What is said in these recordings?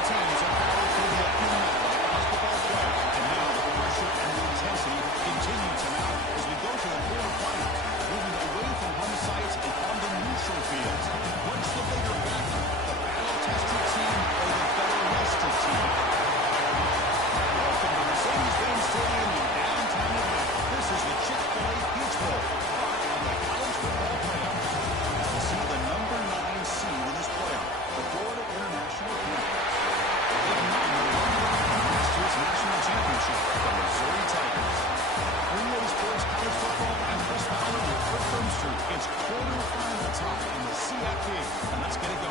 teams have battled through the opening match, basketball play, and now the pressure and the intensity continue to mount as we go to the quarterfinals, moving away from home sites and onto neutral fields. What's the bigger factor, the battle-tested team or the better-rested team? Welcome to Mercedes-Benz Stadium in downtown Atlanta. This is the Chick-fil-A Peach Bowl, part of the college football playoffs. As we see the number 9 seed in this playoff, the Florida International Panthers. Last year's national championship, the Missouri Tigers. Three-way sports college football, I'm Chris Fowler with Rick Brewster. It's quarterfinal time in the CFP, and let's get it going.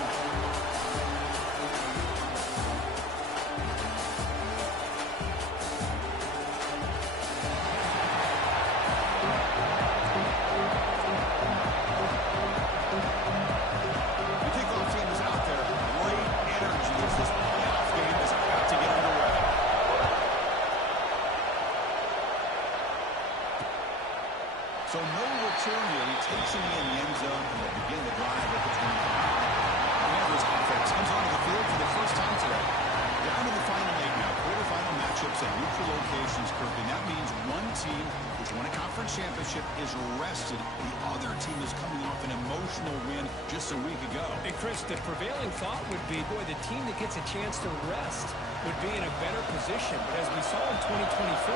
So no return here. He takes him in the end zone and they begin the drive at the 25. Panthers offense comes onto the field for the first time today. Down to the final 8 now. Quarterfinal matchups at neutral locations, Kirk. And that means one team which won a conference championship is rested. The other team is coming off an emotional win just a week ago. And Chris, the prevailing thought would be, boy, the team that gets a chance to rest would be in a better position. But as we saw in 2024,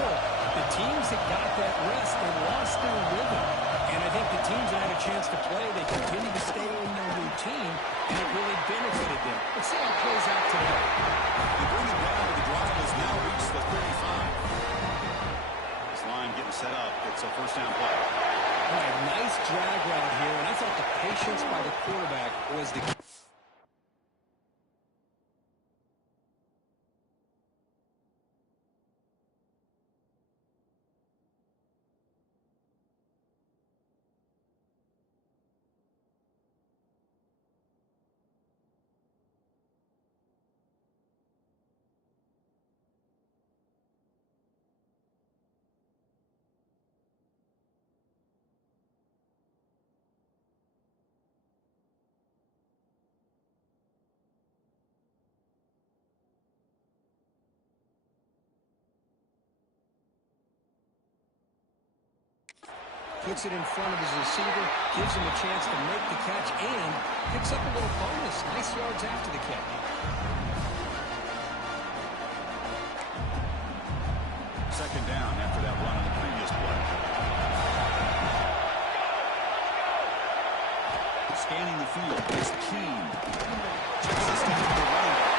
the teams that got that rest, they lost their rhythm. And I think the teams that had a chance to play, they continue to stay in their routine, and it really benefited them. Let's see how it plays out today. They bring it down to the drive has now reached the 35. This line getting set up. It's a first down play. All right, nice drag route here, and I thought the patience by the quarterback was the key. Puts it in front of his receiver, gives him a chance to make the catch, and picks up a little bonus. Nice yards after the catch. Second down after that run on the previous play. Scanning the field is Keene. Checks this down to the running back.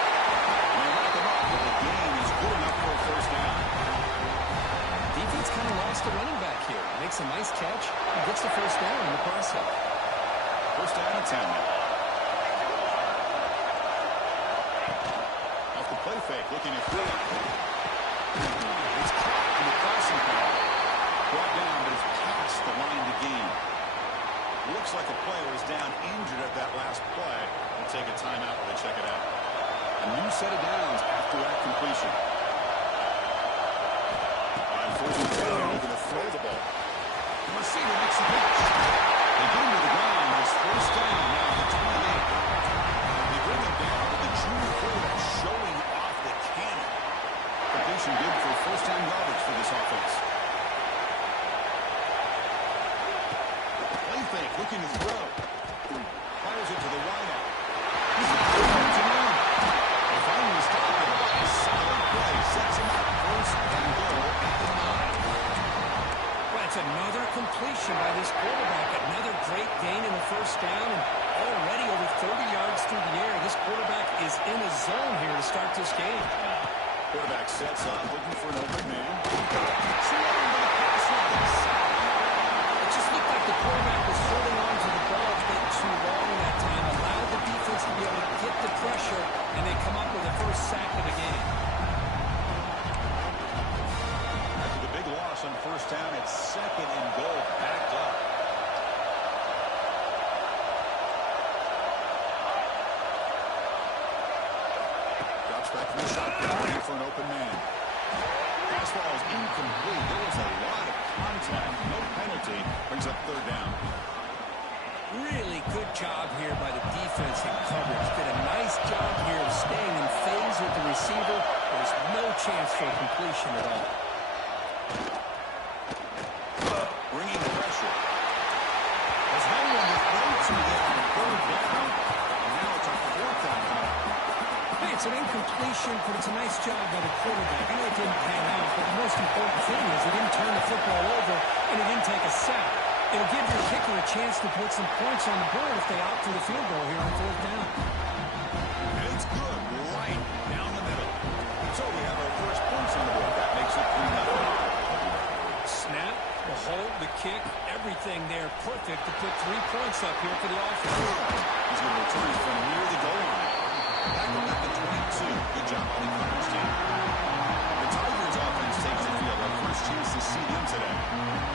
They wrap him up, but the gain is good enough for a first down. Defense kind of lost the running back here. Makes a nice catch and gets the first down in the process. First down and 10 now. Off the play fake, looking at three. He's caught in the crossing path. Brought down, but it's past the line to gain. Looks like a player is down injured at that last play. We'll take a timeout while they check it out. A new set of downs after that completion. First and 10, they're looking to throw the ball. The receiver makes the catch. They get him to the ground. It's first down now at the 28. They bring him down, but the junior quarterback showing off the cannon. Completion good for first down yardage for this offense. Play fake, looking to throw. Fires it to the wideout. He's a good one to know. They finally stop him. A solid play sets him up first and goal at the 9. That's another completion by this quarterback. Another great gain in the first down, and already over 30 yards through the air. This quarterback is in the zone here to start this game. Quarterback sets up, looking for an open man. It just looked like the quarterback was holding on to the ball a bit too long that time. Allowed the defense to be able to get the pressure, and they come up with the first sack of the game. After the big loss on first down, it's second and goal, backed up. Drops back from the shotgun, looking for an open man. Pass ball is incomplete. There was a lot of contact, no penalty. Brings up third down. Really good job here by the defense in coverage. Did a nice job here of staying in phase with receiver, there's no chance for a completion at all. Bringing pressure. There's no one to throw to there on third down. And now it's a fourth down coming. Hey, it's an incompletion, but it's a nice job by the quarterback. I know it didn't pan out, but the most important thing is he didn't turn the football over and he didn't take a sack. It'll give your kicker a chance to put some points on the board if they opt for the field goal here on fourth down. And it's good, right down the middle. So we have our first points on the board. That makes it 3-0. Snap, the hold, the kick, everything there perfect to put 3 points up here for the offense. He's going to return it from near the goal line. Back at the 22. Good job on the coverage team. The Tigers offense takes the field. Our first chance to see them today.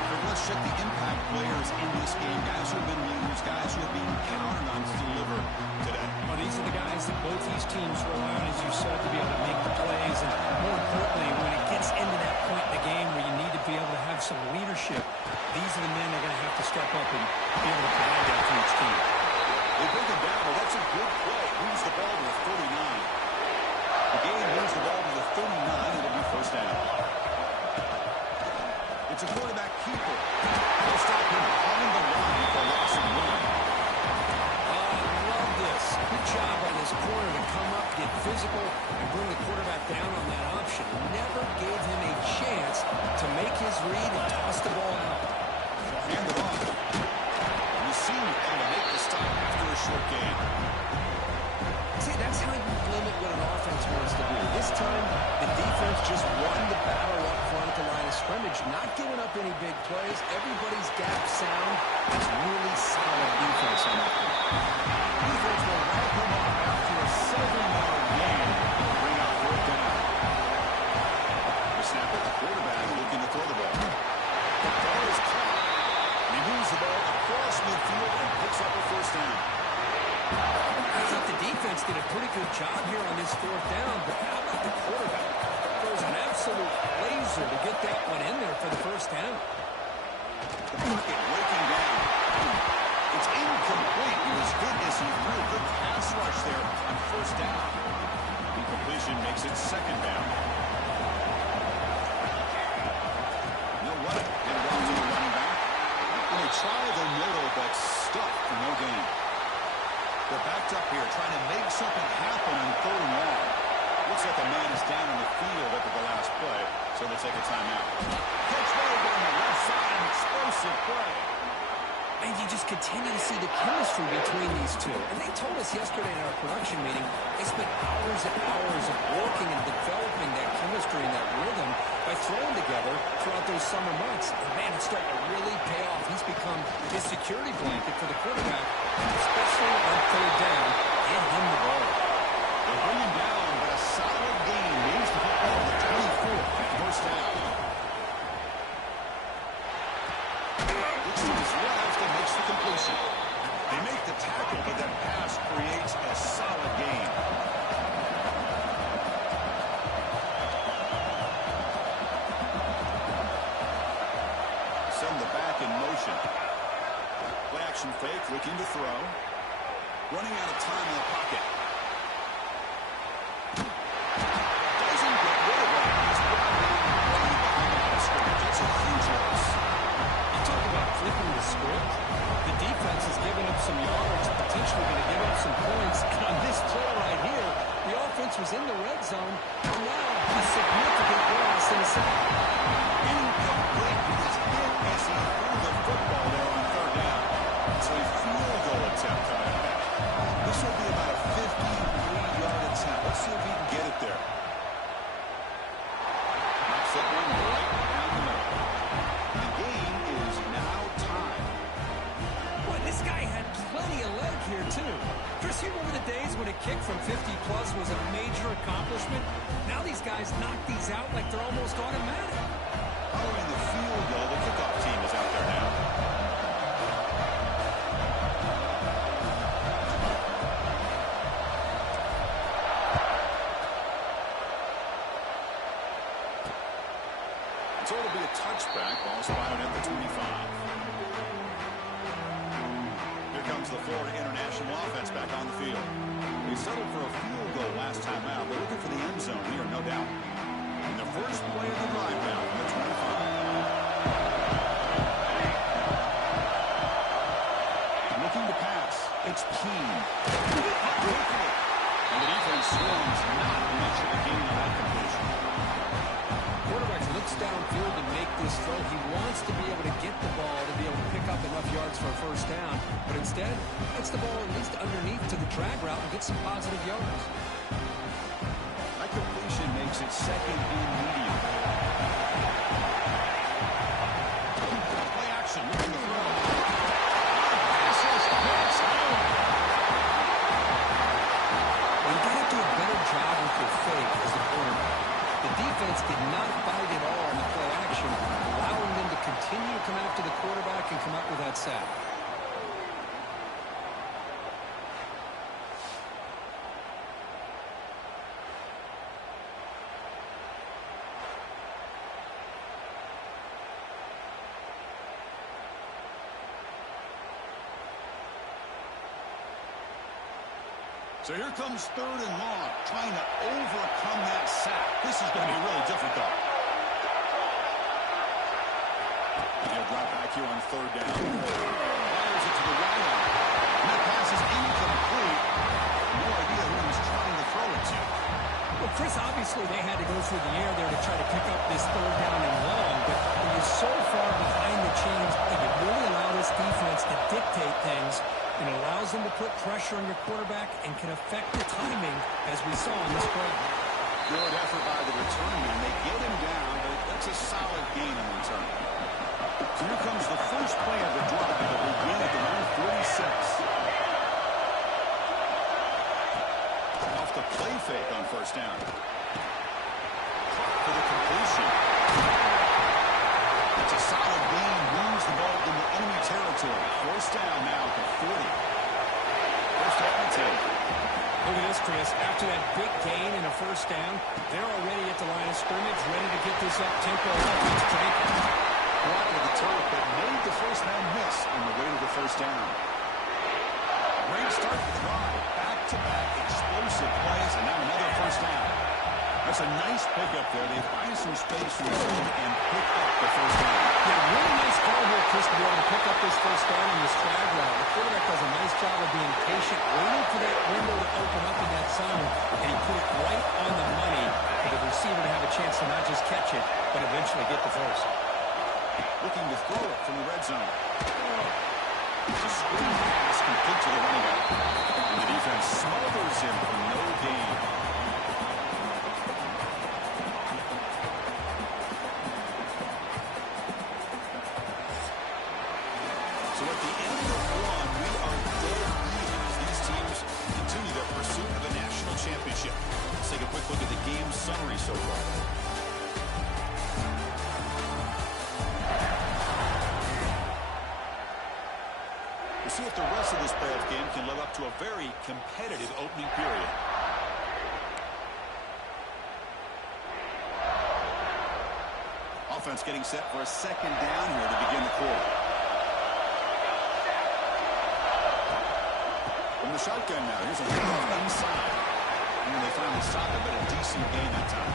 But let's check the impact players in this game. Guys who have been used, guys who are being counted on to deliver today. Well, these are the guys that both these teams rely on, as you said, to be able to make the plays. And more importantly, when it gets into that point in the game where you need to be able to have some leadership, these are the men that are going to have to step up and be able to provide that for each team. They break it down, but that's a good play. Moves the ball to the 39. The game moves the ball to the 39. It'll be first down. It's a quarterback keeper. They'll stop him on the line for loss of 1. I love this. Good job by this corner to come up, get physical, and bring the quarterback down on that option. Never gave him a chance to make his read and toss the ball out. Hand it off. You see him able to make the stop after a short gain. See, that's how you limit what an offense wants to do. This time, the defense just won the battle up front at the line of scrimmage, not giving up any big plays. Everybody's gap sound. That's really solid defense on that one. Defense will wrap him up after a 7-yard gain. Bring out fourth down. The snap at the quarterback looking to throw the ball. The ball is caught. And he moves the ball across midfield and picks up a first down. I thought the defense did a pretty good job here on this fourth down, but how about the quarterback? Throws an absolute laser to get that one in there for the first down. The pocket breaking down. It's incomplete. He was hit as he threw a good pass rush there on first down. Incompletion makes it second down. No running. Get it off to the running back. When they try the middle, but stuck for no gain. They're backed up here, trying to make something happen on third and long. Looks like a man is down in the field after the last play, so they take a timeout. Catch made on the left side, an explosive play. And you just continue to see the chemistry between these two. And they told us yesterday in our production meeting, they spent hours and hours of working and developing that chemistry and that rhythm by throwing together throughout those summer months. And man, it's starting to really pay off. He's become his security blanket for the quarterback, especially on third down. Get him the ball. They bring him down, but a solid gain moves the football to the 24th at first down. Looks to his left and makes the completion. They make the tackle, but that pass creates a solid gain. Send the back in motion. Play action fake, looking to throw. Running out of time in the pocket. Doesn't get rid of it. He's brought down right behind the line of scrimmage. That's a huge loss. You talk about flipping the script. The defense has given up some yards, potentially going to give up some points. And on this play right here, the offense was in the red zone, and now a significant loss in the second. Incomplete. He was hit as he threw the football there on third down. So a field goal attempt coming back. This will be about a 53-yard attempt. Let's see if he can get it there. Knocks that one right down the middle. The game is now tied. Boy, this guy had plenty of leg here, too. Chris, you remember the days when a kick from 50-plus was a major accomplishment? Now these guys knock these out like they're almost automatic. Following the field goal, the kickoff team is out there now. So it'll be a touchback. Ball spotted at the 25. Here comes the Florida International offense back on the field. They settled for a field goal last time out. They're looking for the end zone here, no doubt. And the first play of the drive now from the 25. Looking to pass. It's Keene. And the defense swarms, not much of a gain on that completion. Quarterback looks downfield to make this throw. He wants to be able to get the ball to be able to pick up enough yards for a first down, but instead gets the ball at least underneath to the drag route and gets some positive yards. That completion makes it second and medium. Play action, looking to throw. Well, you got to do a better job with your fake as a quarterback. The defense did not bite at all on the play action, allowing them to continue to come after the quarterback and come up with that sack. So here comes third and long, trying to overcome that sack. This is going to be really difficult. And he'll drop back here on third down. Fires it to the right arm. And that pass is incomplete. No idea who he was trying to throw it to. Well, Chris, obviously they had to go through the air there to try to pick up this third down and long, but when you're so far behind the chains, it would really allow this defense to dictate things. It allows them to put pressure on your quarterback and can affect the timing, as we saw in this play. Good effort by the return man. They get him down, but that's a solid gain in return. So here comes the first play of the drive that will begin at the 146. Off the play fake on first down. For the completion. It's a solid gain. Moves the ball into enemy territory. First down now at the 40. First down and 10. Look at this, Chris. After that big gain and a first down, they're already at the line of scrimmage, ready to get this up-tempo offense cranking. Brought to the turf, but made the first man miss on the way to the first down. Great start to the drive. Back-to-back explosive plays, and now another first down. That's a nice pickup there. They find some space for the zone and pick up the first down. Yeah, really nice call here, Chris, to be able to pick up this first down in this drag route. The quarterback does a nice job of being patient, waiting for that window to open up in that zone, and he put it right on the money for the receiver to have a chance to not just catch it, but eventually get the first. Looking to throw it from the red zone. It's a screen pass complete to the running back. And the defense smothers him for no gain. So at the end of one, we are dead even as these teams continue their pursuit of a national championship. Let's take a quick look at the game summary so far. We'll see if the rest of this playoff game can live up to a very competitive opening period. Offense getting set for a second down here to begin the quarter. From the shotgun now, here's a look inside. And they finally stop it, but a decent gain that time.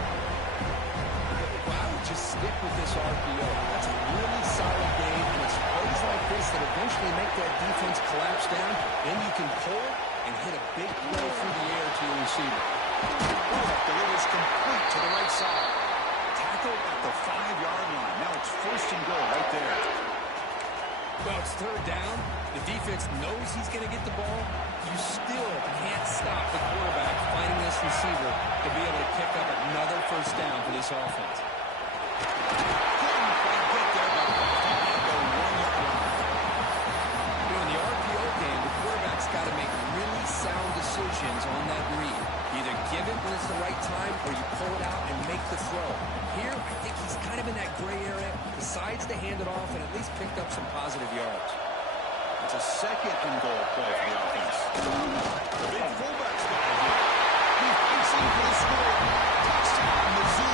Well, I would just stick with this RPO. That's a really solid game, and it's plays like this that eventually make that defense collapse down. Then you can pull and hit a big play through the air to your receiver. Delivers complete to the right side. Tackled at the 5-yard line. Now it's first and goal right there. Well, it's third down. The defense knows he's going to get the ball. You still can't stop the quarterback finding this receiver to be able to pick up another first down for this offense. Couldn't quite get there, but finally go 1-yard line. You know, in the RPO game, the quarterback's got to make really sound decisions on that read. Either give it when it's the right time, or you pull it out and make the throw. Here, I think he's kind of in that gray area, decides to hand it off, and at least picked up some positive yards. It's a second and goal play for the offense. The big fullback spot here. He fights in for the score. Touchdown, Mizzou.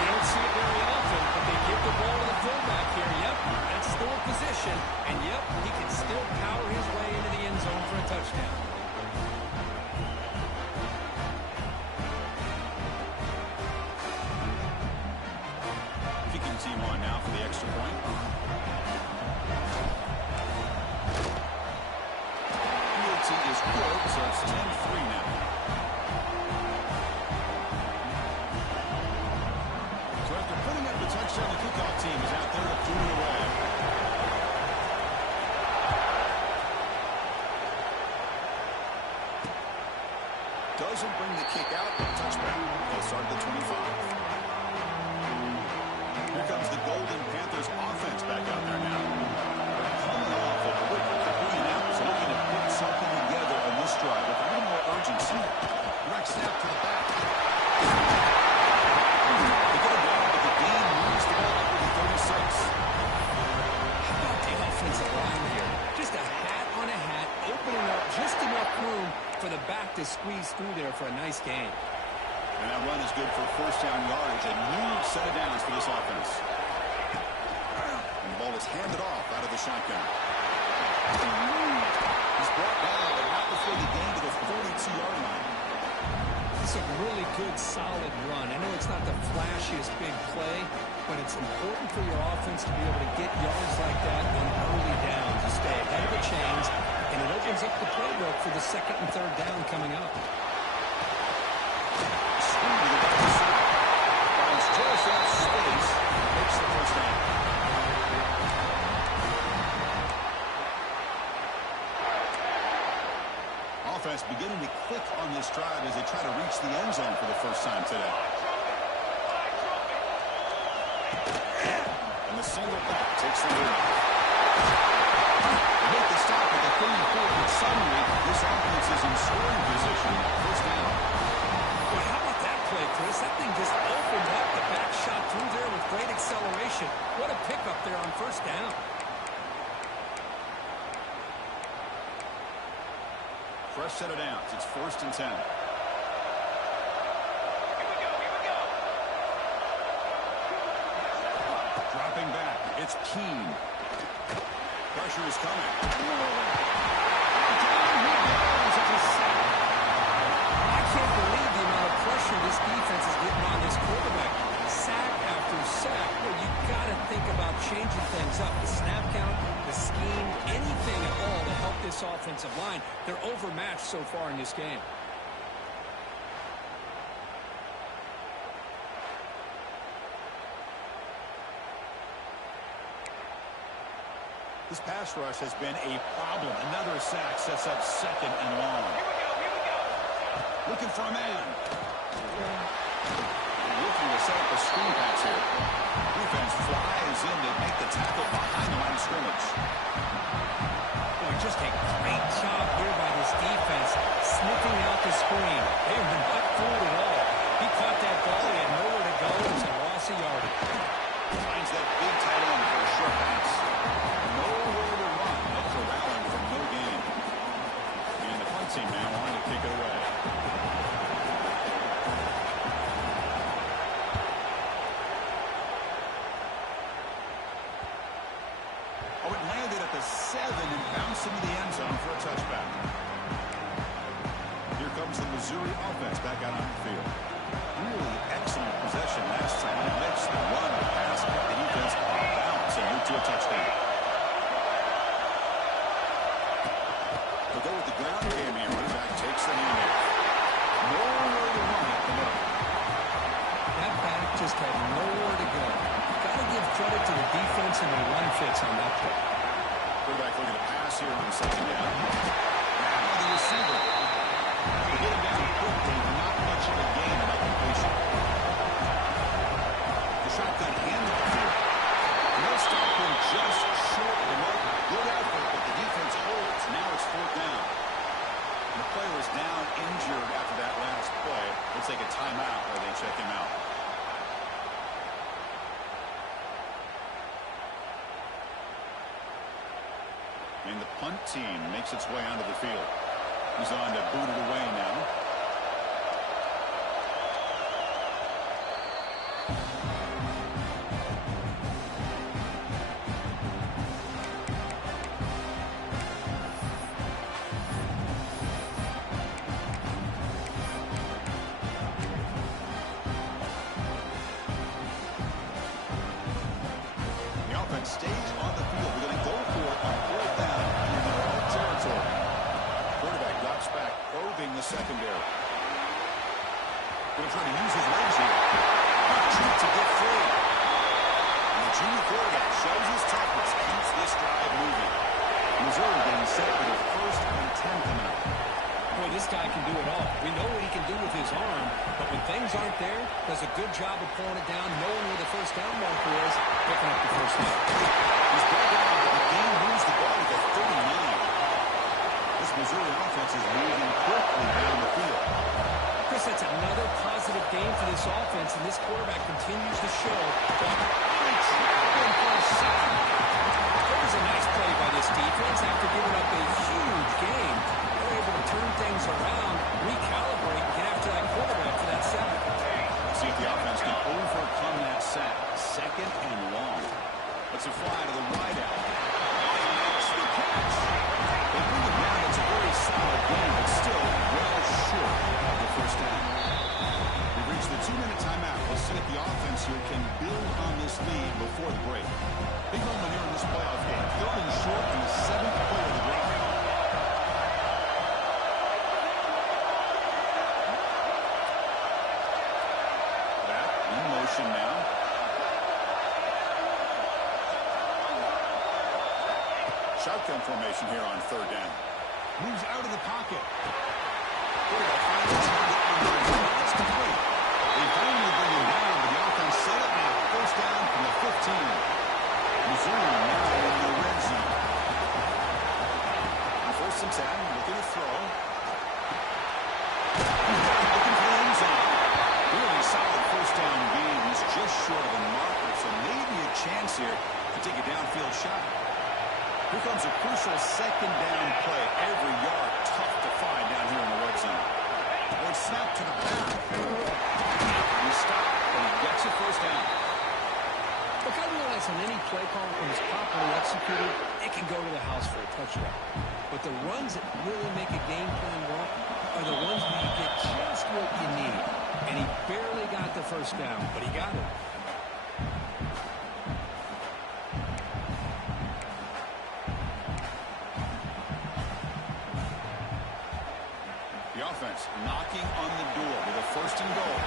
You don't see it very often, but they give the ball to the fullback here. Yep, that's still a position. And yep, he can still power his way into the end zone for a touchdown. extra point. Field tee is good, so it's 10-3 now. So after putting up the touchdown, the kickoff team is out there to put it away. Doesn't bring the kick out, but touchback. They'll start at the 25. Here comes the Golden Panthers offense back out there now. Coming off a quick 3-and-out, so looking to put something together on this drive with a little more urgency. Direct snap to the back. They get it down, but the game moves the ball up to the 36. How about the offensive line here? Just a hat on a hat, opening up just enough room for the back to squeeze through there for a nice gain. And that run is good for first down yardage. A new set of downs for this offense. And the ball is handed off out of the shotgun. He's brought down, but not before the gain to the 42-yard line. It's a really good, solid run. I know it's not the flashiest big play, but it's important for your offense to be able to get yards like that on early downs. You stay ahead of the chains, and it opens up the playbook for the second and third down coming up. Finds just enough space, makes the first down. Offense beginning to click on this drive as they try to reach the end zone for the first time today. And the single back takes the lead. They make the stop at the 34, but suddenly this offense is in scoring position. First down. Well, how about that play, Chris? That thing just opened up. The back shot through there with great acceleration. What a pickup there on first down. Fresh set of downs. It's 1st and 10. Here we go. Dropping back. It's Keene. Pressure is coming. I can't believe the amount of pressure this defense is getting on this quarterback. Sack after sack. Well, you got to think about changing things up. The snap count, the scheme, anything at all to help this offensive line. They're overmatched so far in this game. This pass rush has been a problem. Another sack sets up 2nd and long. Here we go. Looking for a man. Looking to set up a screen pass here. Defense flies in to make the tackle behind the line of scrimmage. Boy, just a great job here by this defense, sniffing out the screen. They were not fooled at all. He caught that ball. He had nowhere to go. It was a loss of yardage. Finds that big tight end for a short pass. Nowhere to run. Up for Allen from no gain. And the punt team now on to kick it away. Oh, it landed at the 7 and bounced into the end zone for a touchback. Here comes the Missouri offense back out on the field. Really excellent possession last time. It makes the run, the pass, kept the defense off balance and moved to a touchdown. They'll go with the ground game here. Running back takes the handoff. Nowhere to run at the middle. That back just had nowhere to go. Got to give credit to the defense and the run fits on that play. Quarterback looking to pass here on 2nd down. Now the receiver. They get him down quickly. Not much of a gain on that completion. The shotgun handoff here. No stop him just short of the mark. Good effort, but the defense holds. Now it's 4th down. And the player is down injured after that last play. Let's take a timeout while they check him out. And the punt team makes its way onto the field. He's on to boot it away now. The secondary. Going to try to use his legs here. Cheap to get free. And the junior quarterback shows his toughness, keeps this drive moving. Missouri getting set for the 1st and 10 coming up. Boy, this guy can do it all. We know what he can do with his arm, but when things aren't there, does a good job of pulling it down, knowing where the first down marker is, picking up the first down. He's brought down, but the game moves the ball to the 39. This Missouri offense is moving quickly down the field. Chris, that's another positive game for this offense, and this quarterback continues to show that That was a nice play by this defense after giving up a huge game. They're able to turn things around, recalibrate, and get after that quarterback for that sack. See if the offense can overcome that sack. 2nd and long. Let's a fly to the wideout. Makes the catch. They bring it down. It's a very solid game, but still well short of the first down. We've reached the 2-minute timeout. We'll see if the offense here can build on this lead before the break. Big moment here in this playoff game. 3rd and short and the 7th play of the drive. Back in motion now. Shotgun formation here on 3rd down. Moves out of the pocket. Quarterback finds his hand. It's complete. They finally bring him down, but the offense set it now. 1st down from the 15. Missouri now in the red zone. 1st and 10, looking to throw. Looking for the end zone. Really solid 1st down game. He's just short of the marker, so maybe a chance here to take a downfield shot. Here comes a crucial 2nd down play. Every yard tough to find down here in the red zone. One snap to the back. He stopped, and he gets a 1st down. Look, I realize on any play call, when it's properly executed, it can go to the house for a touchdown. But the runs that really make a game plan work are the ones where you get just what you need. And he barely got the 1st down, but he got it. The offense knocking on the door with a 1st and goal.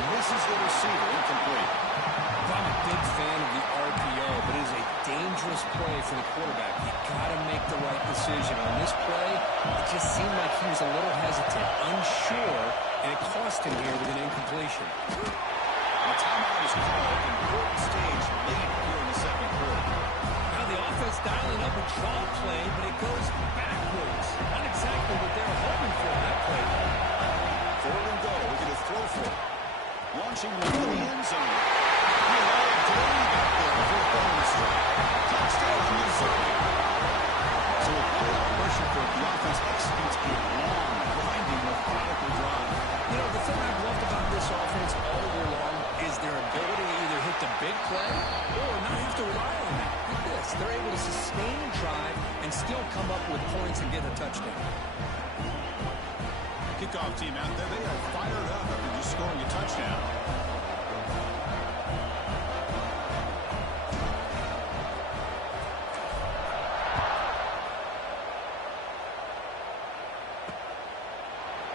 Misses the receiver, incomplete. I'm a big fan of the RPO, but it is a dangerous play for the quarterback. You got to make the right decision. On this play, it just seemed like he was a little hesitant, unsure, and it cost him here with an incompletion. The timeout is called. Important stage late here in the 2nd quarter. Now the offense dialing up a draw play, but it goes backwards. Not exactly what they were hoping for in that play. 4th and goal. We're going to throw for it. Launching into the end zone. He allowed Brady back there before throwing the strike. Touchdown, Missouri. So with all that pressure for it, the offense executes a long, grinding, methodical drive. You know, the thing I've loved about this offense all year long is their ability to either hit the big play or not have to rely on that. Like this, they're able to sustain a drive and still come up with points and get a touchdown. Kickoff team out there, they are fired up after just scoring a touchdown.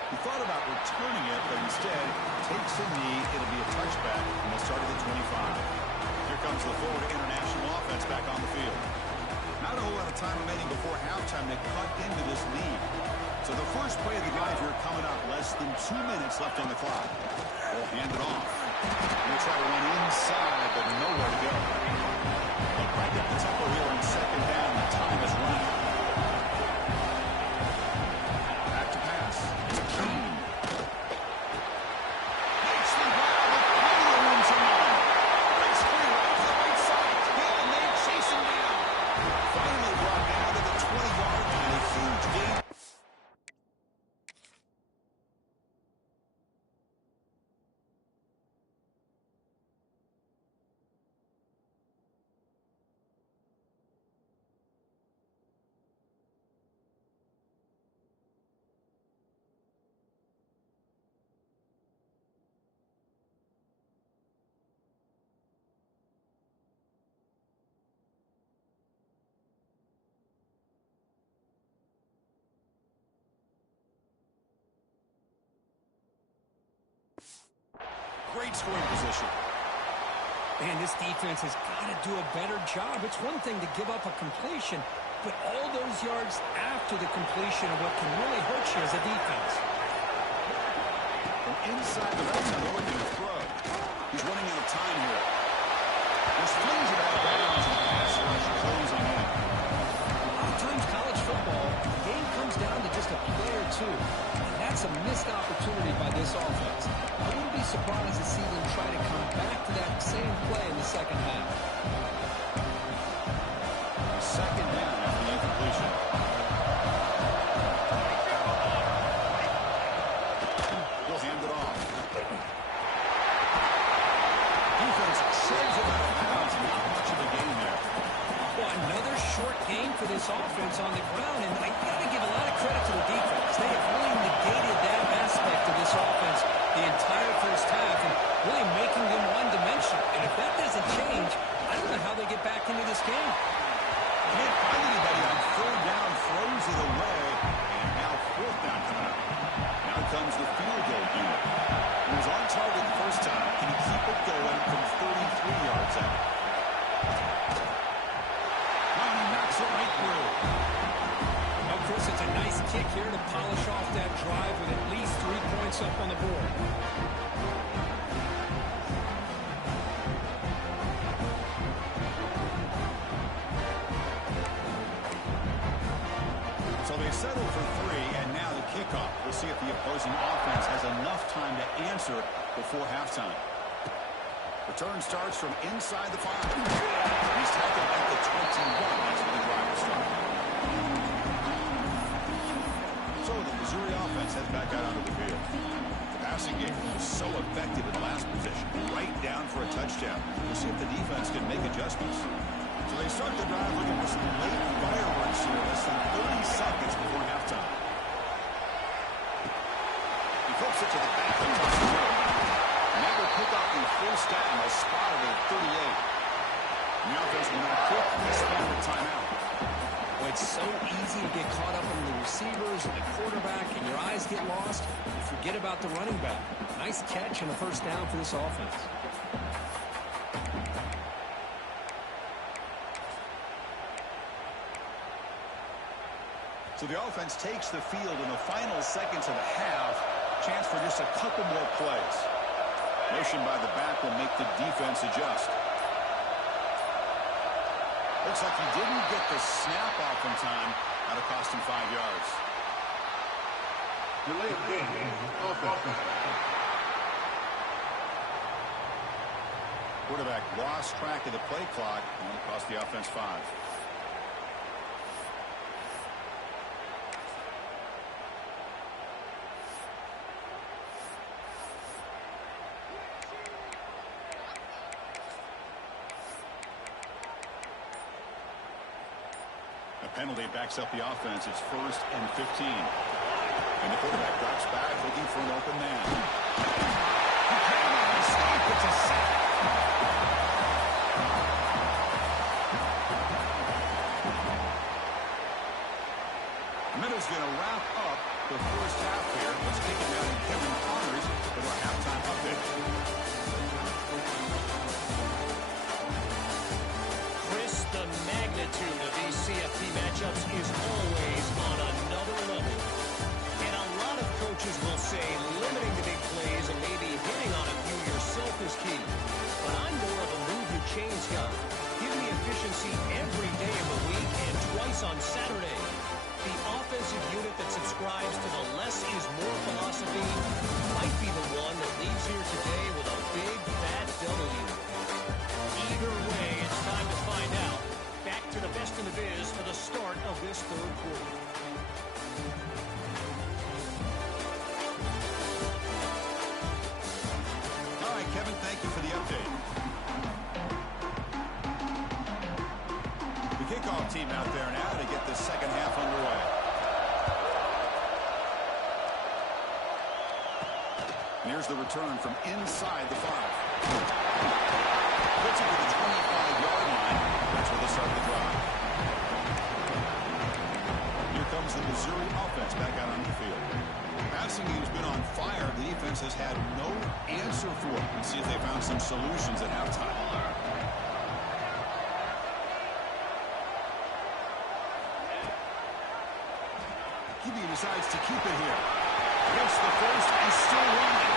He thought about returning it, but instead takes a knee. It'll be a touchback, and they'll start at the 25. Here comes the Florida International offense back on the field. Not a whole lot of time remaining before halftime to cut into this lead. So the first play of the drive here coming up. Less than 2 minutes left on the clock. They'll hand it off. They'll try to run inside, but nowhere to go. They'll crank up the tempo here on 2nd down. The time is running. Back to pass. Keene. Makes the grab with plenty of room to run. Breaks free right to the right side. Hill, and they chase him down. Finally brought down to the 20-yard line. A huge gain. great scoring position. And this defense has got to do a better job. It's one thing to give up a completion, but all those yards after the completion are what can really hurt you as a defense. From inside the red zone, they're looking to throw. He's running out of time here. He swings it out of bounds, and the pass rush closing in. A lot of times college football, the game comes down to just a play or two. And that's a missed opportunity by this offense. I wouldn't be surprised to see them try to come back to that same play in the second half. Second down after the incompletion. He'll hand it off. Defense shoves it out of bounds. Not much of a gain there. Well, another short gain for this offense on the ground, and I got to give a lot of credit to the defense. They have really negated that aspect of this offense the entire first half and really making them one-dimensional. And if that doesn't change, I don't know how they get back into this game. Can't find anybody on third down, throws it away, and now fourth down coming up. Now comes the field goal unit. He was on target the first time. Can he keep it going from 33 yards out? Now he knocks it right through. Well, Chris, it's a nice kick here to polish off that drive with at least 3 points up on the board. So they settle for 3, and now the kickoff. We'll see if the opposing offense has enough time to answer before halftime. Return starts from inside the 5. He's tackled at the 21. That's where the drive will start. So the Missouri offense heads back out onto the field. The passing game was so effective in the last position, right down for a touchdown. We'll see if the defense can make adjustments. So they start the drive looking for some late fireworks here, less than 30 seconds before halftime. He flips it to the back and tosses it over. Never pick up the first down. They spotted it at 38. And the offense will now quick this time the timeout. Well, it's so easy to get caught up in the receivers and the quarterback, and your eyes get lost. You forget about the running back. Nice catch and a first down for this offense. So the offense takes the field in the final seconds of the half. Chance for just a couple more plays. Motion by the back will make the defense adjust. Looks like he didn't get the snap off in time. That'll cost him 5 yards. Delayed game. Offense. Quarterback lost track of the play clock, and it cost the offense 5. A penalty backs up the offense. It's 1st and 15. And the quarterback drops back looking for an open man. He can't escape. It's a sack. Middle's going to wrap up the first half here. Let's take it down to Kevin Connors with our halftime update. Chris, the magnitude of these CFP matchups is always on another level. And a lot of coaches will say limiting the big plays and maybe hitting on a few yourself is key. But I'm more of a move your chains guy. Give me efficiency every day of the week and twice on Saturday. The offensive unit that subscribes to the less is more philosophy might be the one that leaves here today with a big fat W. Either way, it's time to find out. Back to the best in the biz for the start of this third quarter. All right, Kevin, thank you for the update. The kickoff team out there now to get the second half underway. And here's the return from inside the 5. Puts it to the 25-yard line. That's where they start the drive. Here comes the Missouri offense back out on the field. The passing game's been on fire. The defense offense has had no answer for it. Let's see if they found some solutions at halftime. QB decides to keep it here. Gets the first and still running.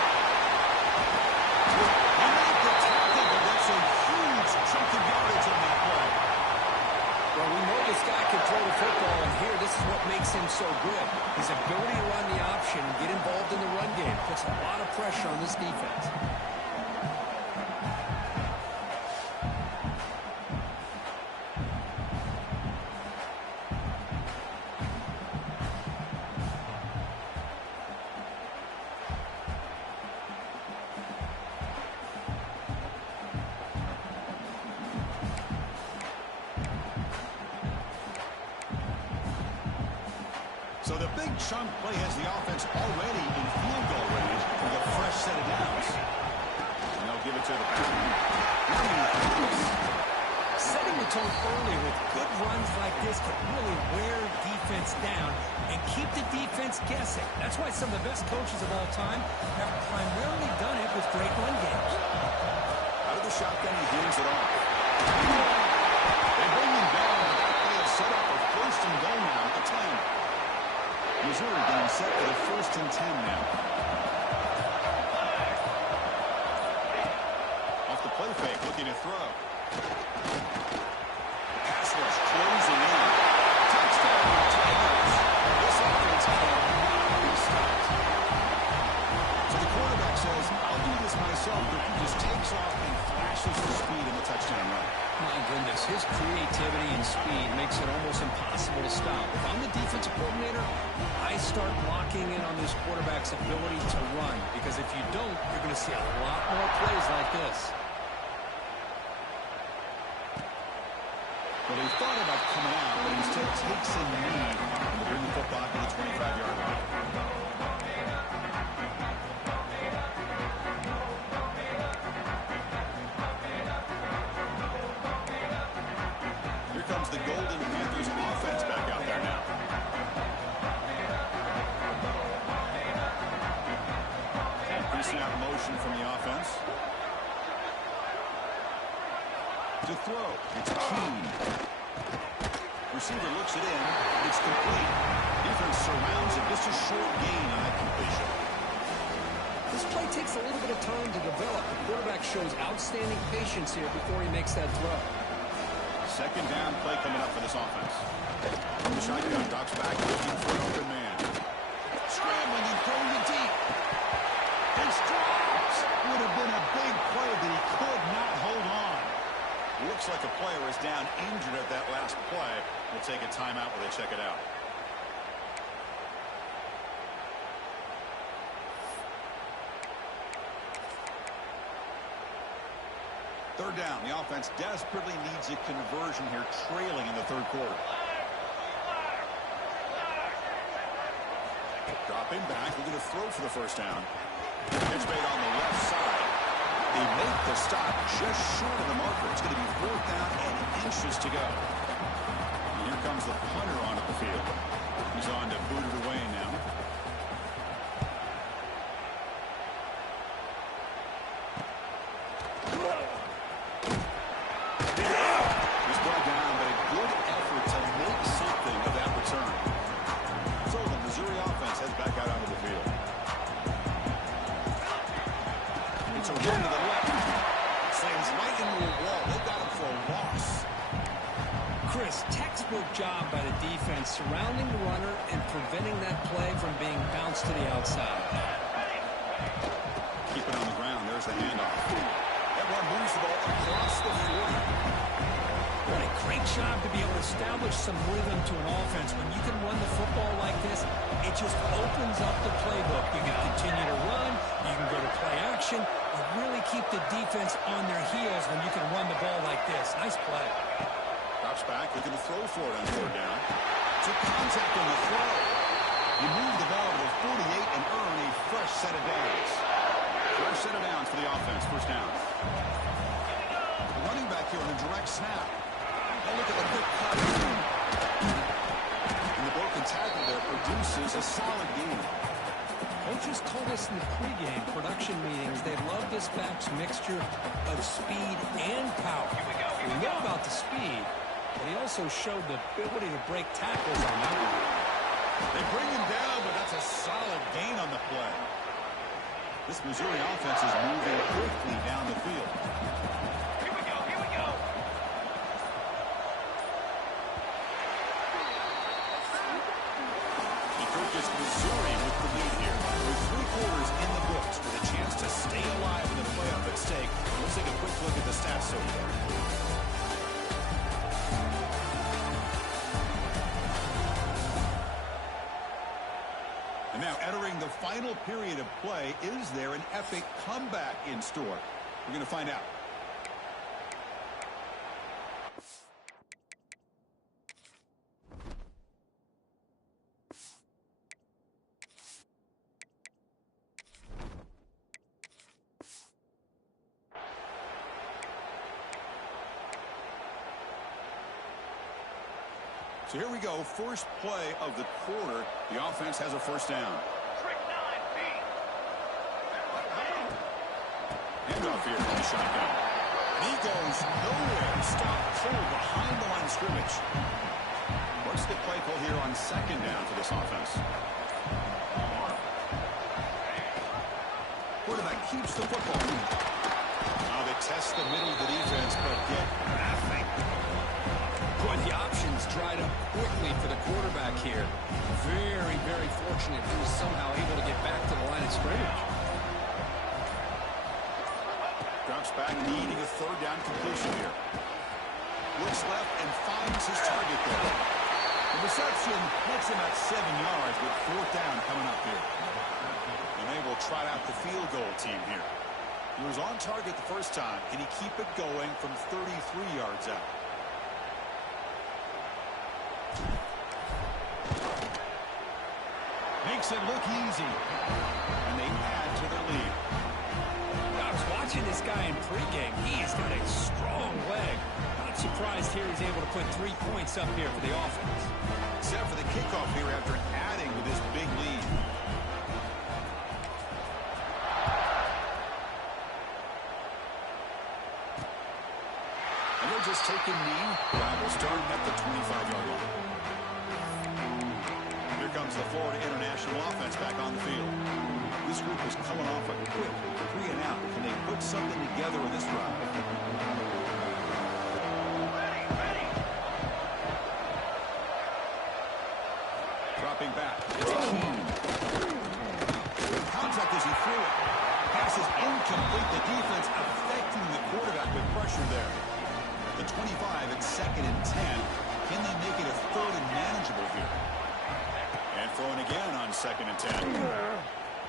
He made the tackle, but that's a huge chunk of yardage on that play. Well, we know this guy can throw the football, and here, this is what makes him so good. His ability to run the option and get involved in the run game puts a lot of pressure on this defense. So the big chunk play has the offense already in field goal range with a fresh set of downs. And they'll give it to the back. Setting the tone early with good runs like this can really wear defense down and keep the defense guessing. That's why some of the best coaches of all time have primarily done it with great run games. Out of the shotgun, he hands it off. They bring him down, but that play is set up for first and goal now at the 10. Missouri getting set for the first and 10 now. Off the play fake, looking to throw. Pass rush closing in. Touchdown, Tigers. This offense cannot be stopped. So the quarterback says, I'll do this myself, but he just takes off and flashes the speed in the touchdown run. My goodness, his creativity and speed makes it almost impossible to stop. If I'm the defensive coordinator, I start locking in on this quarterback's ability to run, because if you don't, you're going to see a lot more plays like this. Well, he thought about coming out, but instead takes a knee to bring the football to the 25-yard line. Here comes the Golden Panthers offense back out there now. Pre-snap motion from the offense. To throw, it's Keene. Receiver looks it in. It's complete. Defense surrounds it. Just a short gain on that completion. This play takes a little bit of time to develop. The quarterback shows outstanding patience here before he makes that throw. Second down play coming up for this offense. From the shotgun, Doc's back looking for an open man. Scrambling and throwing it deep. It's dropped. Would have been a big play, but he could not hold on. Looks like a player is down injured at that last play. We'll take a timeout while they check it out. Third down. The offense desperately needs a conversion here, trailing in the third quarter. Dropping back, looking to throw for the first down. Pitch made on the left side. They make the stop just short of the marker. It's going to be fourth down and inches to go. And here comes the punter onto the field. He's on to boot it away now. He's brought down, but a good effort to make something of that return. So the Missouri offense heads back out onto the field. It's a run to the left. Slams right into the wall. They got him for a loss. Chris, textbook job by the defense surrounding the runner and preventing that play from being bounced to the outside. Keep it on the ground. There's the handoff. That one moves the ball across the 40. What a great job to be able to establish some rhythm to an offense. When you can run the football like this, it just opens up the playbook. You can continue to run, you can go to play action, and really keep the defense on their heels when you can run the ball like this. Nice play. Drops back, looking to throw for it on third down. Took contact on the throw. You move the ball to the 48 and earn a fresh set of downs. Fresh set of downs for the offense, first down. The running back here on a direct snap. And look at the quick cut. And the broken tackle there produces a solid gain. Coaches told us in the pregame production meetings they love this back's mixture of speed and power. We know about the speed, but he also showed the ability to break tackles on that one. They bring him down, but that's a solid gain on the play. This Missouri offense is moving quickly down the field. Here we go, here we go. It's Missouri with the lead here. With 3 quarters in the books with a chance to stay alive in the playoff at stake. Let's take a quick look at the stats so far. And now entering the final period of play, is there an epic comeback in store? We're going to find out. So here we go, first play of the quarter. The offense has a first down. Trick 9B. Handoff here from the shotgun. And he goes nowhere. Stop cold behind the line of scrimmage. What's the play call here on second down for this offense? Quarterback keeps the football. Now they test the middle of the defense, but get nothing. Boy, the options dried up quickly for the quarterback here. Very, very fortunate he was somehow able to get back to the line of scrimmage. Drops back, needing a third down completion here. Looks left and finds his target there. The reception makes him at 7 yards with fourth down coming up here. And they will trot out the field goal team here. He was on target the first time. Can he keep it going from 33 yards out? Makes it look easy. And they add to their lead. I was watching this guy in pregame. He's got a strong leg. Not surprised here he's able to put 3 points up here for the offense. Set for the kickoff here after adding to this big lead. And they're just taking knee. Will start at the 25-yard line. Here comes the Florida International offense back on the field. This group is coming off a quick 3 and out. Can they put something together in this drive? Ready. Dropping back. It's a key. Contact as he threw it. Pass is incomplete. The defense affecting the quarterback with pressure there. The 25 at 2nd and 10. Can they make it a 3rd and manageable here? And throwing again on 2nd and 10.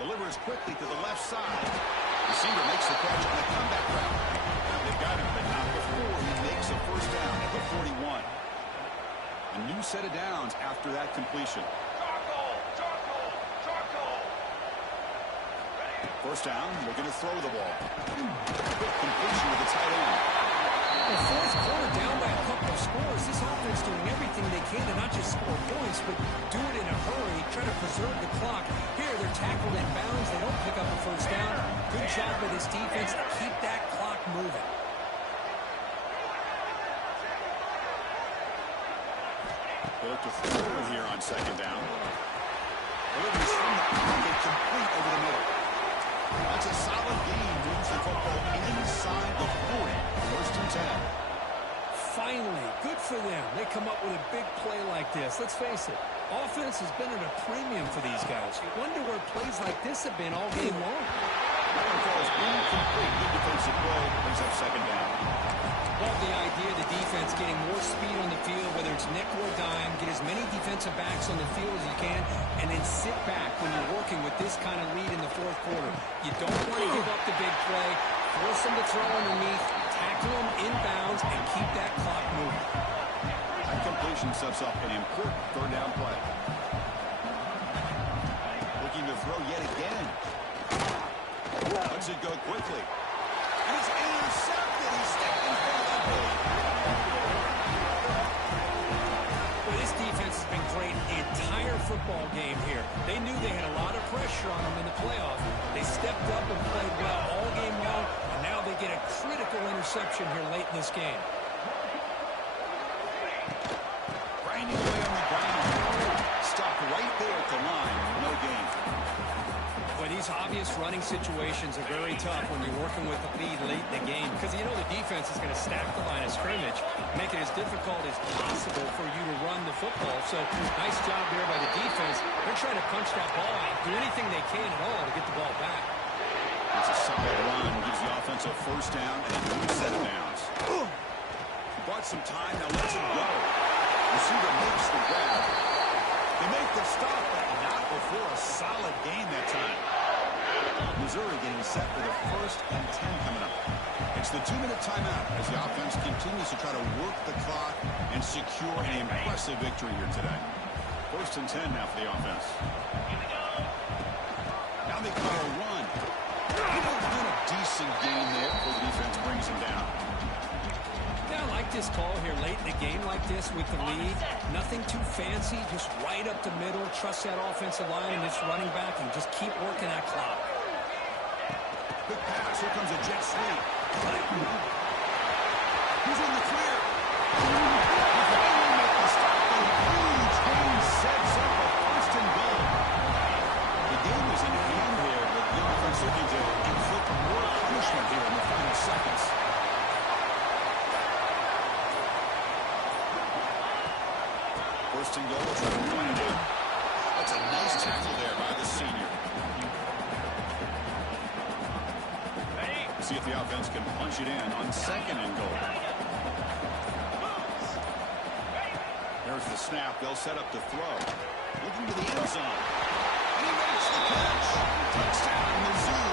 Delivers quickly to the left side. Receiver makes the catch on the comeback route. They've got him, but not before he makes a first down at the 41. A new set of downs after that completion. Charcoal. First down, looking to throw the ball. Quick completion with the tight end. The fourth quarter down by a couple of scores. This offense doing everything they can to not just score points, but do it in a hurry, try to preserve the clock. Here, they're tackled in bounds. They don't pick up a first down. Good job by this defense to keep that clock moving. They look to throw it here on 2nd down. Delivers from the pocket, complete over the middle. That's a solid gain. Moves the football inside the 40. 1st and 10. Finally, good for them. They come up with a big play like this. Let's face it, offense has been at a premium for these guys. You wonder where plays like this have been all game long. That falls incomplete. Good defensive play. Brings up 2nd down. Love the idea of the defense getting more speed on the field, whether it's nickel or dime, get as many defensive backs on the field as you can, and then sit back when you're working with this kind of lead in the 4th quarter. You don't want to give up the big play, force them to throw underneath, tackle them inbounds, and keep that clock moving. That completion sets up an important 3rd down play. Looking to throw yet again. Lets it go quickly. And it's intercepted. He's stepped in front of that ball. Well, this defense has been great the entire football football game here. They knew they had a lot of pressure on them in the playoffs. They stepped up and played well all game long, and now they get a critical interception here late in this game. Grinding away on the ground. Stopped right there at the line. No gain. Boy, these obvious running situations are very tough when you're working with the lead late in the game because you know the defense is going to stack the line of scrimmage, make it as difficult as possible for you to run the football. So nice job there by the defense. They're trying to punch that ball out, do anything they can at all to get the ball back. It's a solid run. Gives the offense a first down and a new set of downs. Bought some time. Now lets it go. Receiver makes the grab. They make the stop, but not before a solid gain that time. Missouri getting set for the 1st and 10 coming up. It's the 2-minute timeout as the offense continues to try to work the clock and secure an impressive victory here today. 1st and 10 now for the offense. Now they call a run. And a decent gain there before the defense brings him down. Yeah, I like this call here late in the game like this with the lead. Nothing too fancy, just right up the middle. Trust that offensive line and this running back and just keep working that clock. Quick pass. Here comes a jet sweep. He's in the clear. Huge gain sets up a 1st and goal. The game is in hand here, but the offense looking to inflict more punishment here in the final seconds. 1st and goal. That's a nice tackle there by the senior. See if the offense can punch it in on 2nd and goal. There's the snap. They'll set up the throw. Looking to the end zone. And he makes the catch. Touchdown, Mizzou.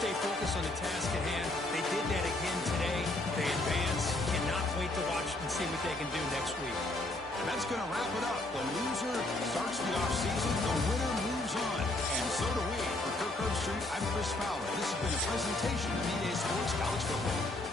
Stay focused on the task at hand. They did that again today. They advance. Cannot wait to watch and see what they can do next week. And that's going to wrap it up. The loser starts the offseason. The winner moves on. And so do we. For Kirk Herbstreit, I'm Chris Fowler. This has been a presentation of EA Sports College Football.